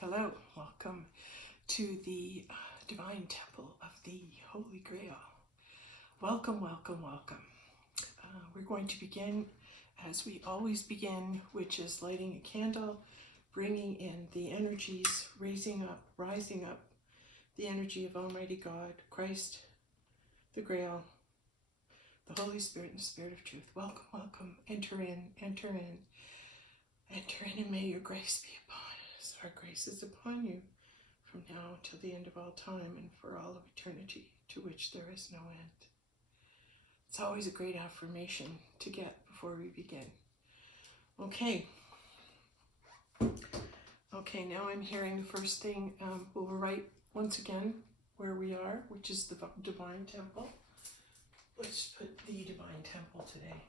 Hello, welcome to the Divine Temple of the Holy Grail. Welcome, welcome, welcome. We're going to begin as we always begin, which is lighting a candle, bringing in the energies, rising up the energy of Almighty God, Christ, the Grail, the Holy Spirit, and the Spirit of Truth. Welcome, welcome. Enter in, enter in, enter in, and may your grace be upon us. Our grace is upon you from now till the end of all time and for all of eternity, to which there is no end. It's always a great affirmation to get before we begin. Okay, now I'm hearing the first thing. We'll write once again where we are, which is the Divine Temple. Let's put the Divine Temple today.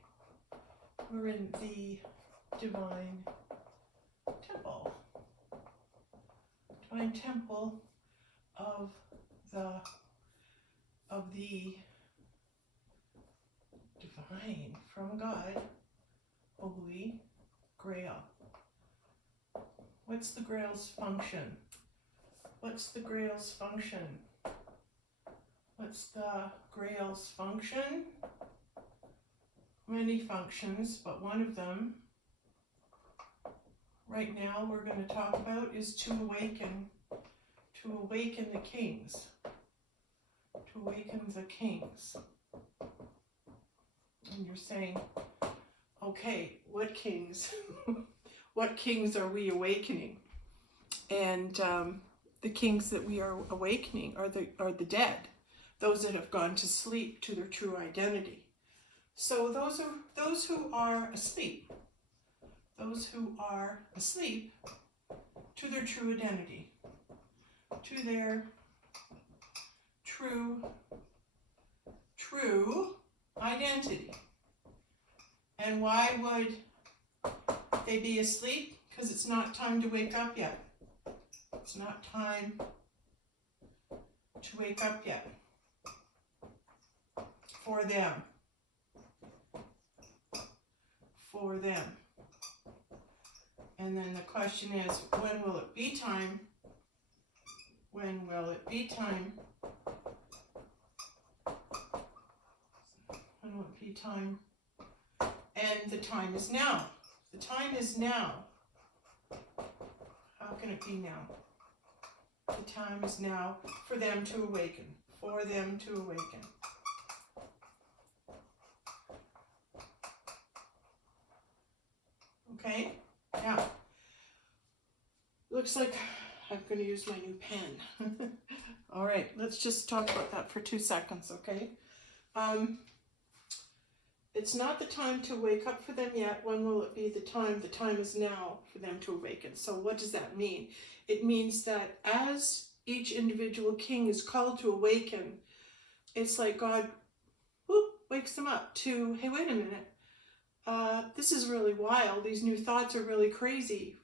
We're in the Divine Temple. Divine Temple of the divine from God, Holy Grail. What's the Grail's function? What's the Grail's function? What's the Grail's function? Many functions, but one of them right now we're going to talk about is to awaken the kings. To awaken the kings. And you're saying, okay, what kings? What kings are we awakening? And the kings that we are awakening are the dead, those that have gone to sleep to their true identity. So those who are asleep. Those who are asleep to their true identity, to their true identity. And why would they be asleep? Because it's not time to wake up yet. It's not time to wake up yet for them. For them. And then the question is, when will it be time? When will it be time? When will it be time? And the time is now. The time is now. How can it be now? The time is now for them to awaken. For them to awaken. Okay? Now, looks like I'm going to use my new pen. All right, let's just talk about that for 2 seconds, okay? It's not the time to wake up for them yet. When will it be the time? The time is now for them to awaken. So what does that mean? It means that as each individual king is called to awaken, it's like God wakes them up to, hey, wait a minute. This is really wild. These new thoughts are really crazy.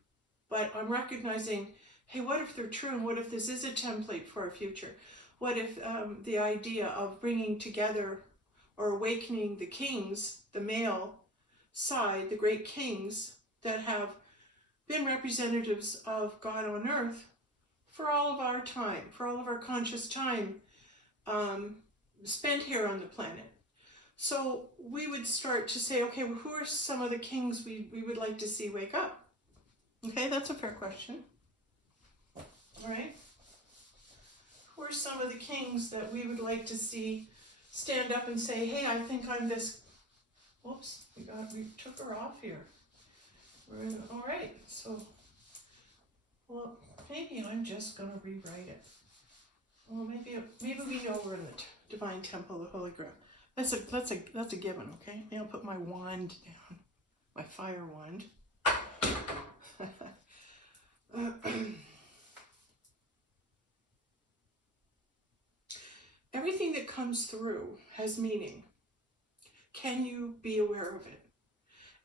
But I'm recognizing, hey, what if they're true? And what if this is a template for our future? What if the idea of bringing together or awakening the kings, the male side, the great kings that have been representatives of God on earth for all of our time, for all of our conscious time spent here on the planet. So we would start to say, okay, well, who are some of the kings we would like to see wake up? Okay, that's a fair question. All right. Who are some of the kings that we would like to see stand up and say, hey, I think I'm this. Whoops, we took her off here. All right, so, well, maybe I'm just going to rewrite it. Well, maybe we know we're in the Divine Temple of the Holy Grail. That's a given, okay? Now I'll put my wand down, my fire wand. Everything that comes through has meaning. Can you be aware of it?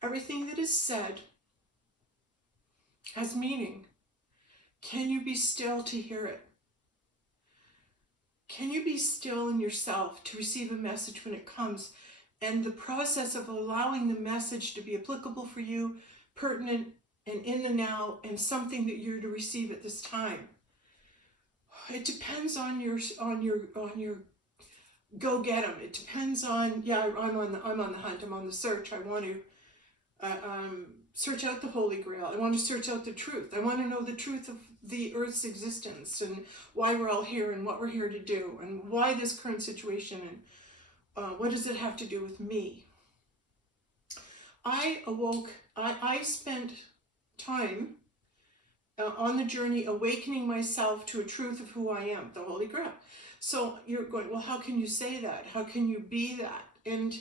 Everything that is said has meaning. Can you be still to hear it? Can you be still in yourself to receive a message when it comes? And the process of allowing the message to be applicable for you, pertinent, and in the now and something that you're to receive at this time. It depends on your go get them. It depends on, yeah, I'm on the hunt. I'm on the search. I want to search out the Holy Grail. I want to search out the truth. I want to know the truth of the earth's existence and why we're all here and what we're here to do and why this current situation and what does it have to do with me. I awoke, I spent time on the journey awakening myself to a truth of who I am, the Holy Grail. So you're going, well, how can you say that? How can you be that? And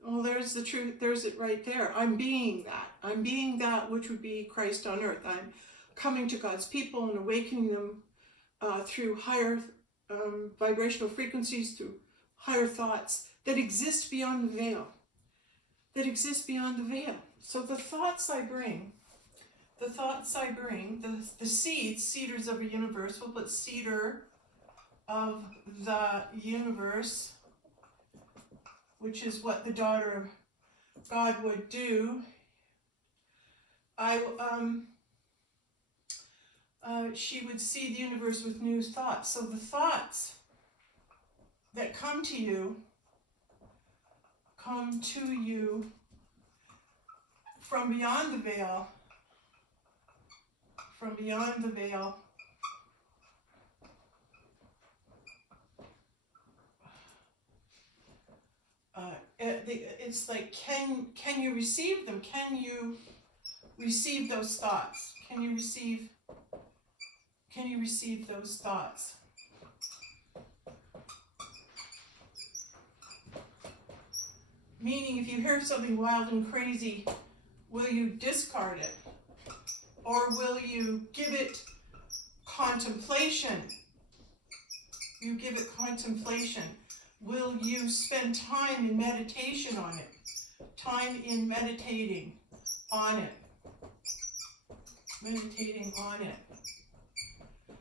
well, there's the truth. There's it right there. I'm being that. I'm being that which would be Christ on earth. I'm coming to God's people and awakening them through higher vibrational frequencies, through higher thoughts that exist beyond the veil. That exist beyond the veil. So the thoughts I bring, the seeds, cedars of a universe, we'll put cedar of the universe, which is what the daughter of God would do. She would see the universe with new thoughts. So the thoughts that come to you from beyond the veil, it's like, can you receive them? Can you receive those thoughts? Can you receive those thoughts? Meaning, if you hear something wild and crazy, will you discard it? Or will you give it contemplation? You give it contemplation. Will you spend time in meditation on it? Time in meditating on it. Meditating on it.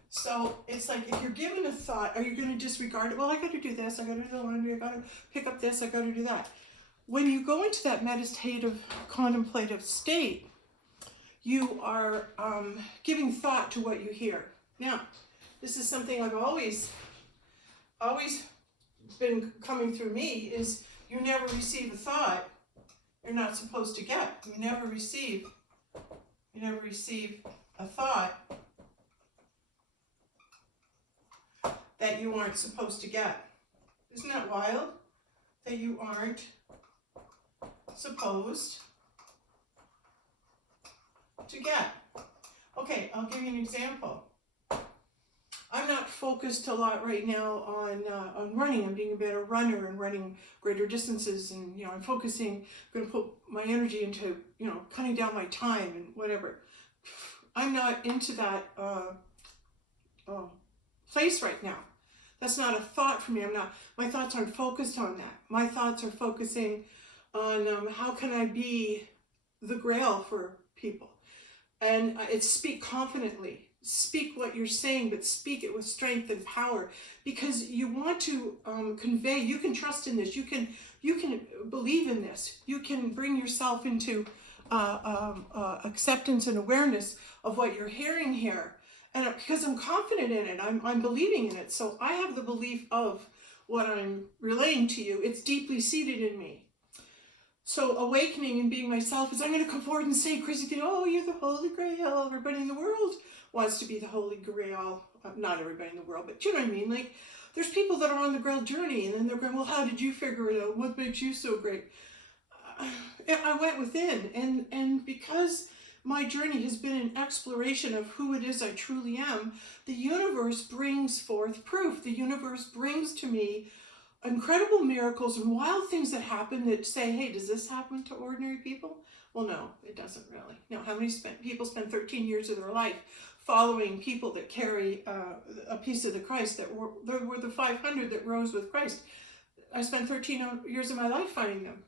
So it's like, if you're given a thought, are you going to disregard it? Well, I got to do this. I got to do the laundry. I got to pick up this. I got to do that. When you go into that meditative, contemplative state, you are giving thought to what you hear. Now, this is something I've always been coming through me, is you never receive a thought you're not supposed to get. You never receive a thought that you aren't supposed to get. Isn't that wild? That you aren't supposed to get. Okay, I'll give you an example. I'm not focused a lot right now on running. I'm being a better runner and running greater distances, and I'm focusing. I'm going to put my energy into cutting down my time and whatever. I'm not into that place right now. That's not a thought for me. My thoughts aren't focused on that. My thoughts are focusing on how can I be the Grail for people. And it's speak confidently. Speak what you're saying, but speak it with strength and power, because you want to convey. You can trust in this. You can believe in this. You can bring yourself into acceptance and awareness of what you're hearing here. And because I'm confident in it, I'm believing in it. So I have the belief of what I'm relaying to you. It's deeply seated in me. So awakening and being myself is, I'm going to come forward and say crazy thing. Oh, you're the Holy Grail. Everybody in the world wants to be the Holy Grail. Not everybody in the world, but you know what I mean? Like, there's people that are on the Grail journey, and then they're going, well, how did you figure it out? What makes you so great? I went within, and because my journey has been an exploration of who it is I truly am, the universe brings forth proof. The universe brings to me incredible miracles and wild things that happen that say, hey, does this happen to ordinary people? Well, no, it doesn't really. No, how many people spend 13 years of their life following people that carry a piece of the Christ, that were the 500 that rose with Christ? I spent 13 years of my life finding them.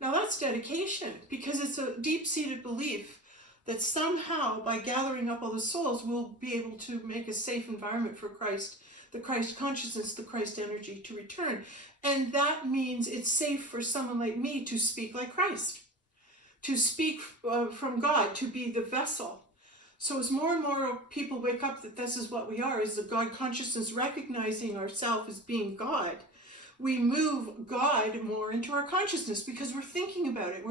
Now that's dedication, because it's a deep-seated belief that somehow by gathering up all the souls, we'll be able to make a safe environment for Christ, the Christ consciousness, the Christ energy to return. And that means it's safe for someone like me to speak like Christ. to speak from God, to be the vessel. So as more and more people wake up that this is what we are, is the God consciousness, recognizing ourselves as being God, we move God more into our consciousness because we're thinking about it.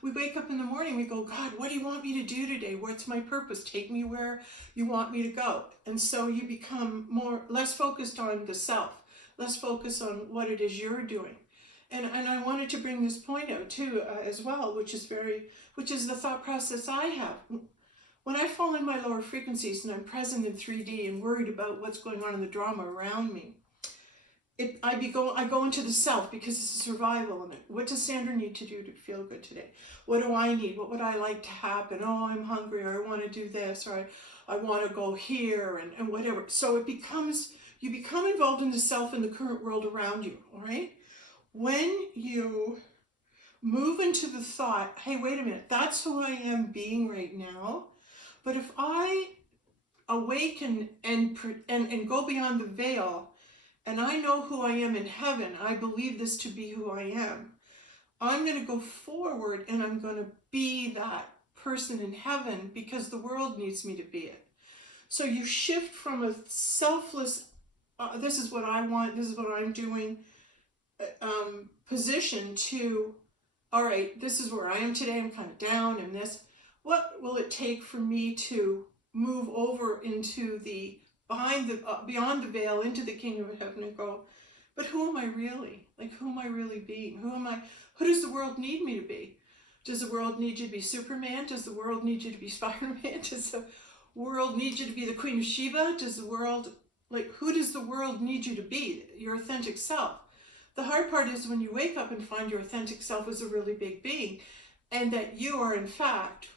We wake up in the morning, we go, God, what do you want me to do today? What's my purpose? Take me where you want me to go. And so you become less focused on the self, less focused on what it is you're doing. And I wanted to bring this point out too, as well, which is the thought process I have. When I fall in my lower frequencies and I'm present in 3D and worried about what's going on in the drama around me, I go into the self because it's a survival element. What does Sandra need to do to feel good today? What do I need? What would I like to happen? Oh, I'm hungry, or I want to do this, or I want to go here, and whatever. So you become involved in the self and the current world around you, all right? When you move into the thought, hey, wait a minute, that's who I am being right now. But if I awaken and go beyond the veil, and I know who I am in heaven, I believe this to be who I am, I'm going to go forward and I'm going to be that person in heaven because the world needs me to be it. So you shift from a selfless, this is what I want, this is what I'm doing, position to, all right, this is where I am today, I'm kind of down in this. What will it take for me to move over into the beyond the veil, into the kingdom of heaven, and go, but who am I really? Like, who am I really being? Who does the world need me to be? Does the world need you to be Superman? Does the world need you to be Spider-Man? Does the world need you to be the Queen of Sheba? Who does the world need you to be? Your authentic self. The hard part is when you wake up and find your authentic self is a really big being, and that you are in fact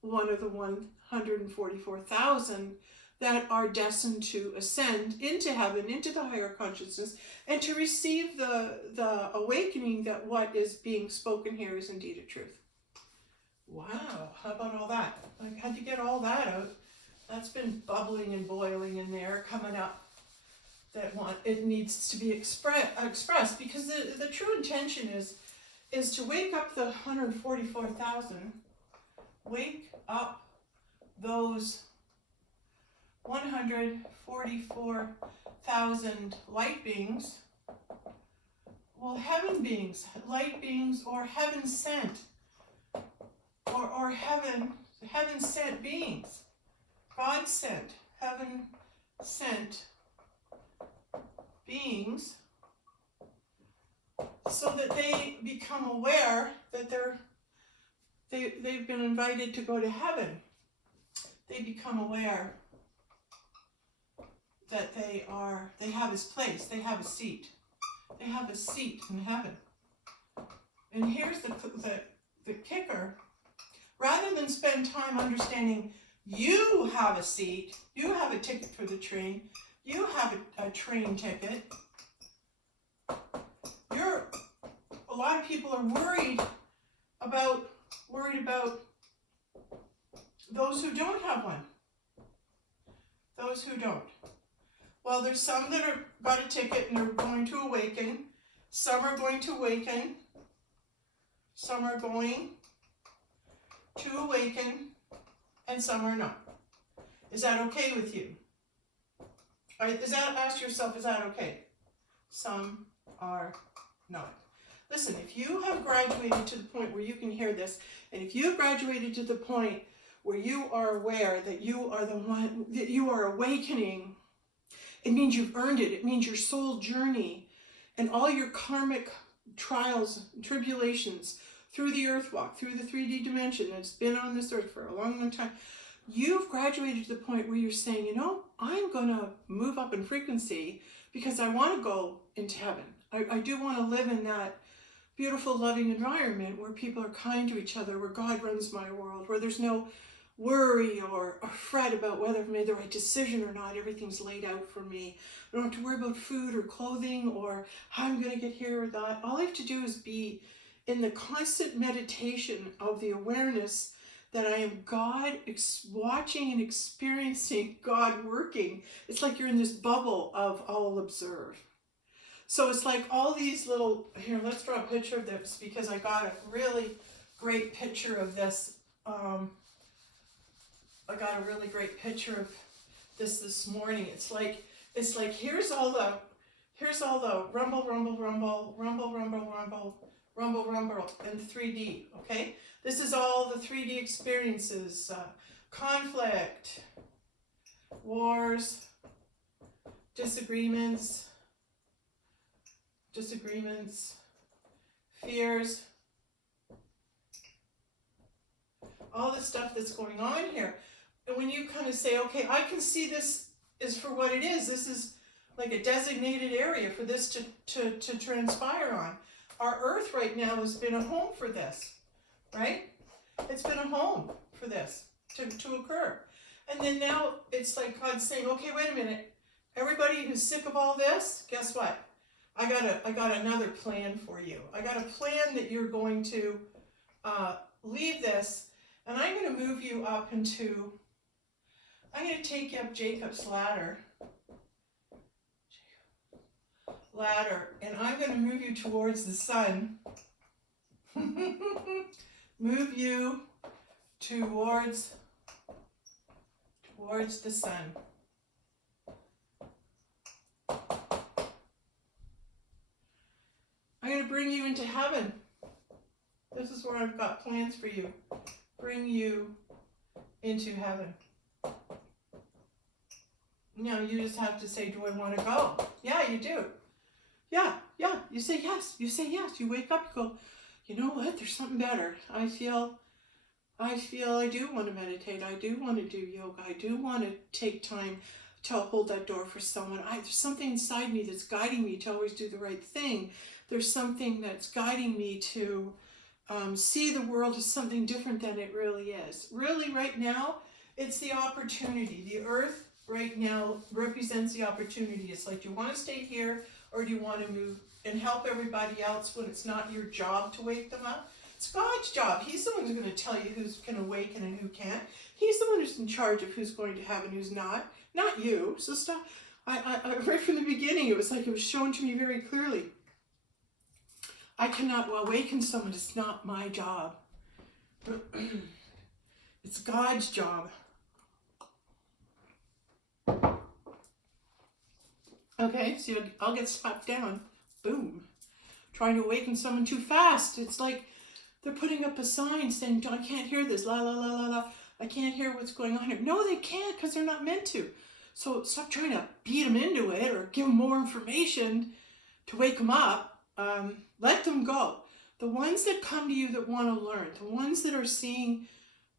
one of the 144,000 that are destined to ascend into heaven, into the higher consciousness, and to receive the awakening that what is being spoken here is indeed a truth. Wow, how about all that? Like, how'd you get all that out? That's been bubbling and boiling in there, coming up. It needs to be expressed, because the true intention is to wake up the 144,000, wake up those 144,000 light beings, heaven beings, light beings, or heaven sent, or heaven sent beings, God sent, heaven sent beings, so that they become aware that they've been invited to go to heaven. They become aware that they have His place, they have a seat. They have a seat in heaven. And here's the kicker. Rather than spend time understanding you have a seat, you have a ticket for the train, you have a train ticket, a lot of people are worried about those who don't have one. Those who don't. Well, there's some that are got a ticket and are going to awaken. Some are going to awaken. Some are going to awaken, and some are not. Is that okay with you? Ask yourself, is that okay? Some are not. Listen, if you have graduated to the point where you can hear this, and if you have graduated to the point where you are aware that you are the one, that you are awakening, it means you've earned it. It means your soul journey and all your karmic trials, tribulations through the earth walk, through the 3D dimension that's been on this earth for a long, long time. You've graduated to the point where you're saying, I'm going to move up in frequency because I want to go into heaven. I do want to live in that beautiful, loving environment where people are kind to each other, where God runs my world, where there's no worry or fret about whether I've made the right decision or not. Everything's laid out for me. I don't have to worry about food or clothing or how I'm going to get here or that. All I have to do is be in the constant meditation of the awareness that I am God, watching and experiencing God working. It's like you're in this bubble of I'll observe. So it's like all these little, here, let's draw a picture of this because I got it really great picture of this. I got a really great picture of this morning. It's like here's all the rumble, rumble, rumble, rumble, rumble, rumble, rumble, rumble, and 3D. Okay, this is all the 3D experiences: conflict, wars, disagreements, fears, all the stuff that's going on here. And when you kind of say, okay, I can see this is for what it is. This is like a designated area for this to transpire on. Our earth right now has been a home for this, right? It's been a home for this to occur. And then now it's like God saying, okay, wait a minute. Everybody who's sick of all this, guess what? I got another plan for you. I got a plan that you're going to leave this, and I'm going to move you up into, I'm going to take you up Jacob's ladder, and I'm going to move you towards the sun. Move you towards the sun. I'm going to bring you into heaven. This is where I've got plans for you. Bring you into heaven. Now you just have to say, do I want to go? Yeah, you do. Yeah. You say yes. You say yes. You wake up, you go, you know what? There's something better. I feel I do want to meditate. I do want to do yoga. I do want to take time to hold that door for someone. There's something inside me that's guiding me to always do the right thing. There's something that's guiding me to see the world as something different than it really is. Really, right now, it's the opportunity. The earth right now represents the opportunity. It's like, do you want to stay here or do you want to move and help everybody else when it's not your job to wake them up? It's God's job. He's the one who's going to tell you who's going to awaken and who can't. He's the one who's in charge of who's going to heaven and who's not you. So stop. I right from the beginning, it was like it was shown to me very clearly. I cannot awaken someone. It's not my job. It's God's job. Okay, so I'll get slapped down. Boom. Trying to awaken someone too fast. It's like they're putting up a sign saying, I can't hear this. La, la, la, la, la. I can't hear what's going on here. No, they can't because they're not meant to. So stop trying to beat them into it or give them more information to wake them up. Let them go. The ones that come to you that want to learn, the ones that are seeing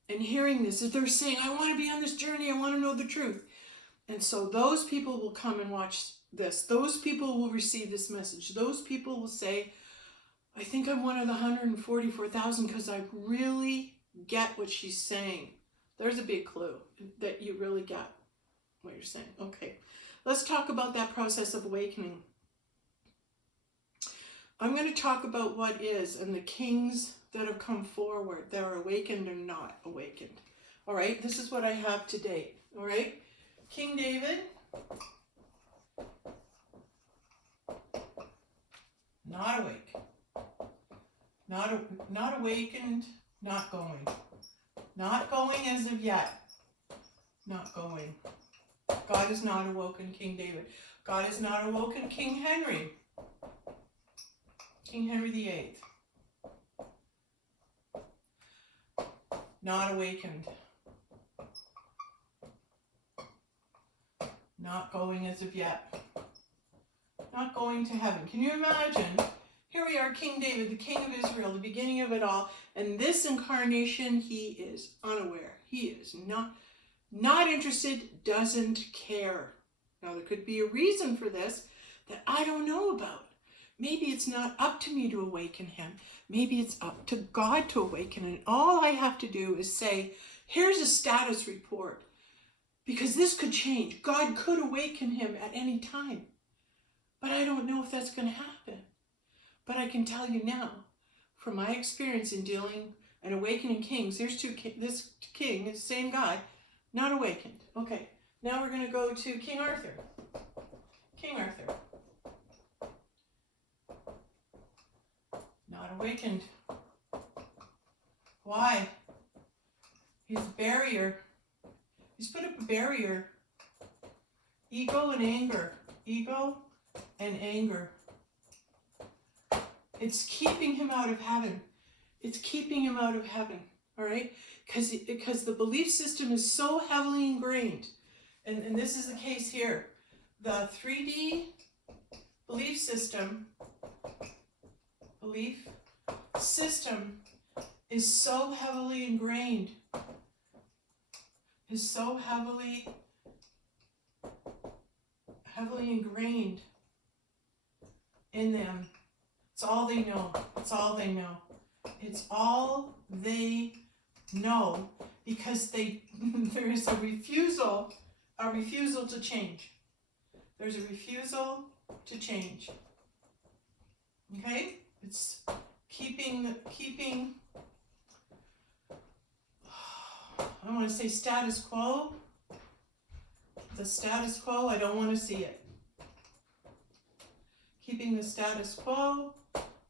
and hearing this, if they're saying, I want to be on this journey, I want to know the truth. And so those people will come and watch this. Those people will receive this message. Those people will say, I think I'm one of the 144,000 because I really get what she's saying. There's a big clue that you really get what you're saying. Okay, let's talk about that process of awakening. I'm going to talk about what is and the kings that have come forward that are awakened or not awakened. All right, this is what I have to date. All right, King David, not awake, not awakened, not going as of yet, not going. God has not awoken King David. God has not awoken King Henry. King Henry VIII. Not awakened. Not going as of yet. Not going to heaven. Can you imagine? Here we are, King David, the king of Israel, the beginning of it all. And this incarnation, he is unaware. He is not interested, doesn't care. Now, there could be a reason for this that I don't know about. Maybe it's not up to me to awaken him. Maybe it's up to God to awaken. And all I have to do is say, here's a status report. Because this could change. God could awaken him at any time. But I don't know if that's going to happen. But I can tell you now, from my experience in dealing and awakening kings, this king is the same guy, not awakened. Okay, now we're going to go to King Arthur. King Arthur. Not awakened. Why? He's a barrier. He's put up a barrier. Ego and anger. Ego and anger. It's keeping him out of heaven. It's keeping him out of heaven. All right? Because the belief system is so heavily ingrained. And this is the case here. The 3D belief system is so heavily ingrained. Is so heavily ingrained in them. It's all they know. It's all they know. It's all they know, because there is a refusal to change. There's a refusal to change. Okay? It's keeping I want to say status quo. The status quo, I don't want to see it. Keeping the status quo,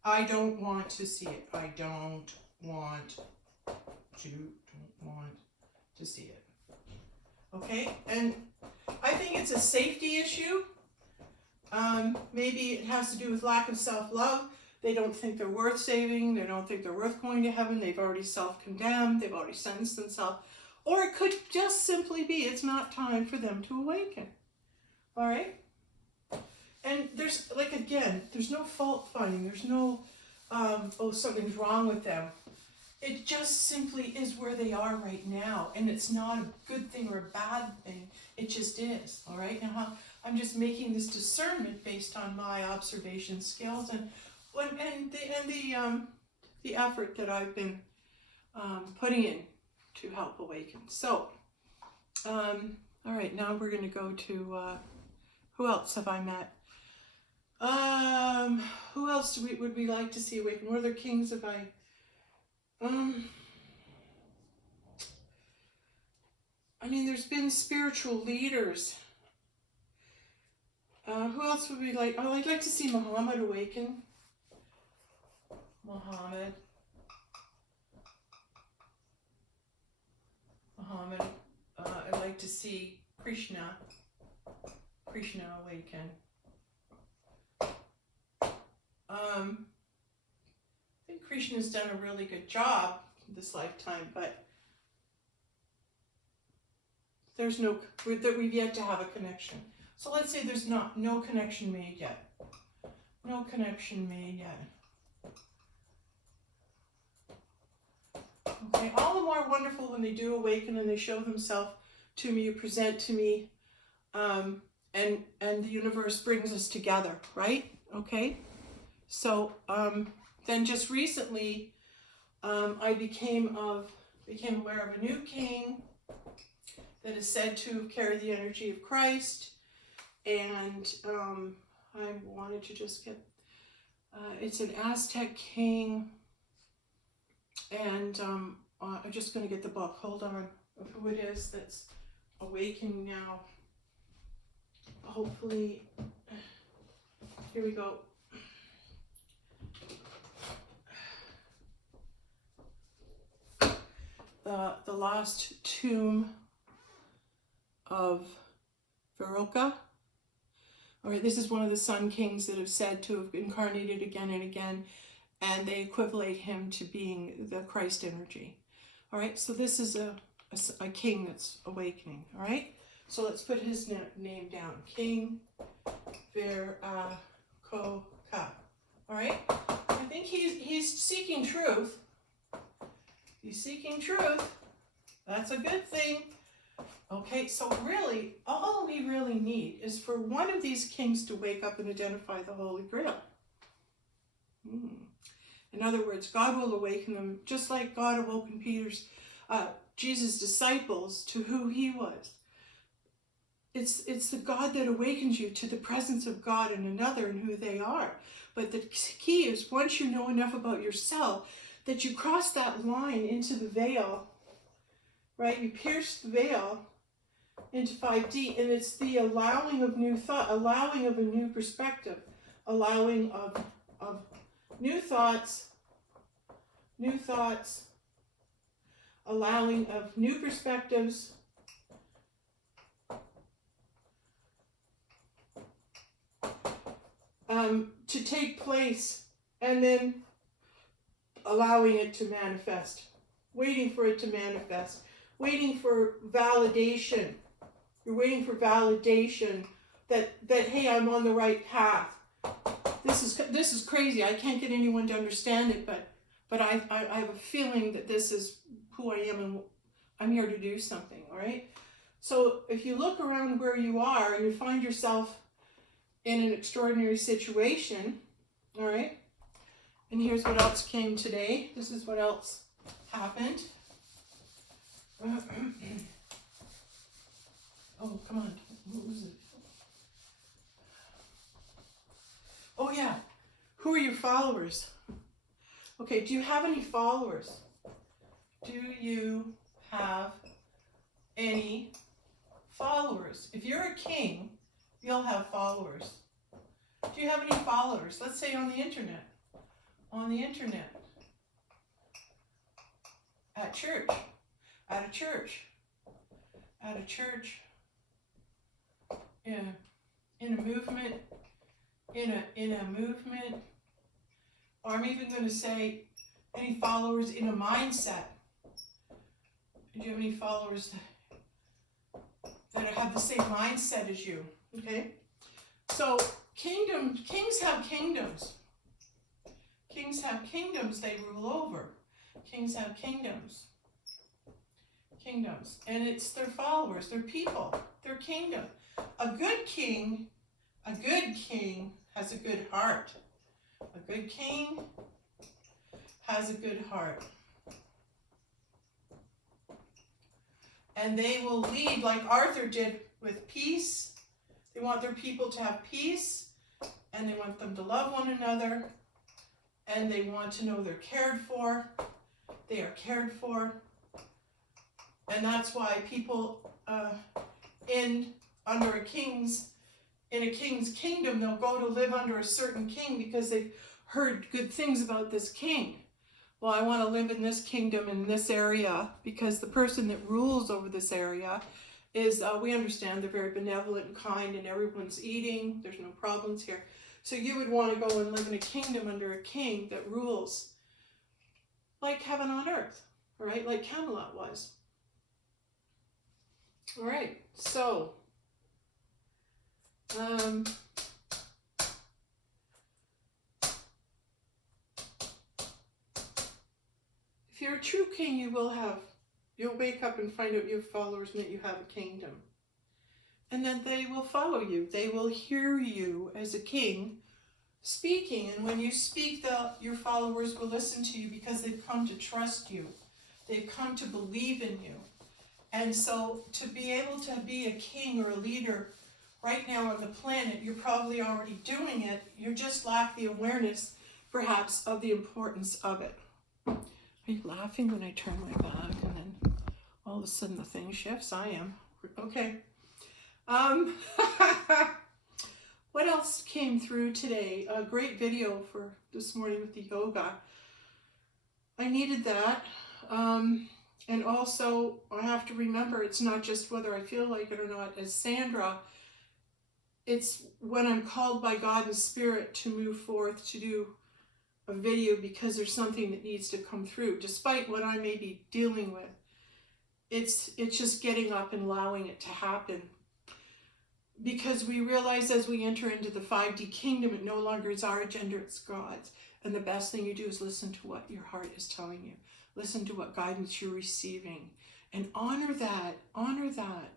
I don't want to see it. I don't want to see it. Okay? And I think it's a safety issue. Maybe it has to do with lack of self-love. They don't think they're worth saving. They don't think they're worth going to heaven. They've already self-condemned. They've already sentenced themselves. Or it could just simply be it's not time for them to awaken. All right? And there's, like, again, there's no fault finding. There's no, something's wrong with them. It just simply is where they are right now. And it's not a good thing or a bad thing. It just is. All right? Now, I'm just making this discernment based on my observation skills and the effort that I've been putting in to help awaken. So, all right, now we're going to go to, who else have I met? Who else would we like to see awaken? What other kings have I, there's been spiritual leaders. Who else would we like? Oh, I'd like to see Muhammad awaken. Muhammad. I'd like to see Krishna awaken. I think Krishna's done a really good job this lifetime, but we've yet to have a connection. So let's say there's no connection made yet. No connection made yet. Okay, all the more wonderful when they do awaken and they show themselves to me, present to me, and the universe brings us together, right? Okay, so then just recently, I became aware of a new king that is said to carry the energy of Christ, and I wanted to just get. It's an Aztec king. And I'm just going to get the book. Hold on. Of who it is that's awakening now. Hopefully. Here we go. The Lost Tomb of Viroka. All right, this is one of the Sun Kings that have said to have incarnated again and again. And they equivalent him to being the Christ energy. All right, so this is a king that's awakening. All right, so let's put his name down. King Viroka. All right, I think he's seeking truth. He's seeking truth. That's a good thing. Okay, so really, all we really need is for one of these kings to wake up and identify the Holy Grail. In other words, God will awaken them just like God awoken Jesus' disciples to who he was. It's the God that awakens you to the presence of God in another and who they are. But the key is once you know enough about yourself that you cross that line into the veil, right? You pierce the veil into 5D, and it's the allowing of new thought, allowing of a new perspective, allowing of new thoughts, allowing of new perspectives, to take place, and then allowing it to manifest, waiting for it to manifest, waiting for validation. You're waiting for validation that hey, I'm on the right path. This is crazy. I can't get anyone to understand it, but I have a feeling that this is who I am, and I'm here to do something. All right. So if you look around where you are and you find yourself in an extraordinary situation, all right, and here's what else came today. This is what else happened. Oh, come on. What was it? Oh, yeah. Who are your followers? Okay, do you have any followers? Do you have any followers? If you're a king, you'll have followers. Do you have any followers? Let's say on the internet. On the internet. At church. At a church. At a church. In a movement. In a movement. Or I'm even going to say any followers in a mindset. Do you have any followers that have the same mindset as you? Okay? So kings have kingdoms. Kings have kingdoms they rule over. Kings have kingdoms. Kingdoms. And it's their followers, their people, their kingdom. A good king has a good heart. A good king has a good heart. And they will lead like Arthur did with peace. They want their people to have peace, and they want them to love one another, and they want to know they're cared for. They are cared for. And that's why people in a king's kingdom, they'll go to live under a certain king because they've heard good things about this king. Well, I want to live in this kingdom in this area because the person that rules over this area is, we understand they're very benevolent and kind, and everyone's eating. There's no problems here. So you would want to go and live in a kingdom under a king that rules like heaven on earth, all right? Like Camelot was. All right, so if you're a true king, you'll wake up and find out you have followers and that you have a kingdom. And then they will follow you. They will hear you as a king speaking. And when you speak, your followers will listen to you because they've come to trust you. They've come to believe in you. And so to be able to be a king or a leader right now on the planet, you're probably already doing it. You just lack the awareness, perhaps, of the importance of it. Are you laughing when I turn my back and then all of a sudden the thing shifts? I am. Okay. What else came through today? A great video for this morning with the yoga. I needed that. And also, I have to remember, it's not just whether I feel like it or not. As Sandra, it's when I'm called by God and Spirit to move forth to do a video because there's something that needs to come through, despite what I may be dealing with. It's just getting up and allowing it to happen. Because we realize as we enter into the 5D kingdom, it no longer is our agenda, it's God's. And the best thing you do is listen to what your heart is telling you. Listen to what guidance you're receiving. And honor that. Honor that.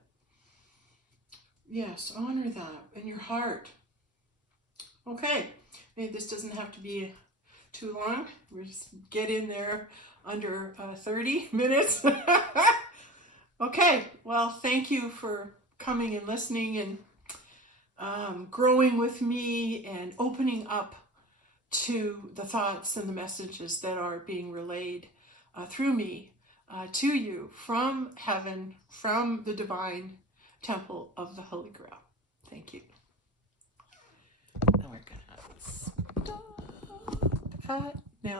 Yes, honor that in your heart. Okay. Maybe this doesn't have to be too long. We'll just get in there under 30 minutes. Okay. Well, thank you for coming and listening and growing with me and opening up to the thoughts and the messages that are being relayed through me to you from heaven, from the divine temple of the Holy Grail. Thank you. Now we're going to stop that.